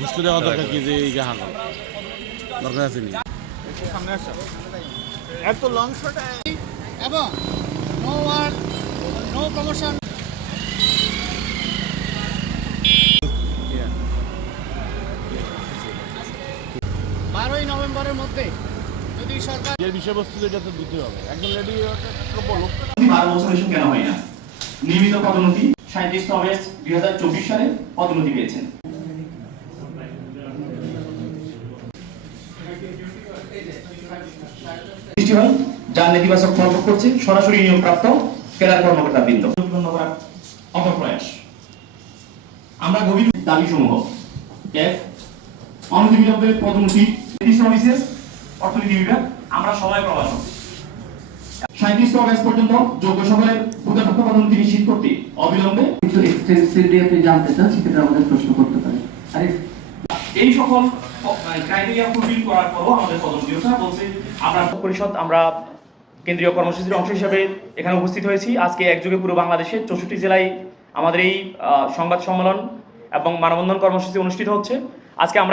বুঝতে দেওয়া দরকার কি যে এই করা দরকার আছে নি এত লং শট এবং নো ওয়ার্ড নো প্রমোশন বারোই নভেম্বরের মধ্যে যদি সরকার এর বিষয়বস্তু যেটা তো দিতে হবে। একদম রেডি বলো। বারো বছর কেন হয় না? নিয়মিত পদোন্নতি সাঁত্রিশ অগস্ট দুই হাজার চব্বিশ সালে পদোন্নতি পেয়েছেন। সৃষ্টি হয় যার নেতিবাচক প্রভাব করছে সরাসরি নিয়োগপ্রাপ্ত ক্যাডার কর্মকর্তা বৃন্দ। উৎপন্ন করার অপপ্রয়াস আমরা গভীর দাবি সমূহ এক অনতিবিলম্বে পদোন্নতি সার্ভিসেস অর্থনীতি বিভাগ আমরা সবাই প্রবাসক সাঁত্রিশ অগস্ট পর্যন্ত যোগ্য সকলের ভূতাপক্ষ পদোন্নতি নিশ্চিত করতে অবিলম্বে কিছু এক্সটেন্সিভলি আপনি জানতে চান সেক্ষেত্রে আমাদের প্রশ্ন করতে পারেন। আর এই সকল পরিষদ, আমরা কেন্দ্রীয় কর্মসূচির অংশ হিসেবে এখানে উপস্থিত হয়েছি। আজকে একযোগে পুরো বাংলাদেশে চৌষট্টি জেলায় আমাদের এই সংবাদ সম্মেলন এবং মানবন্ধন কর্মসূচি অনুষ্ঠিত হচ্ছে। আজকে আমরা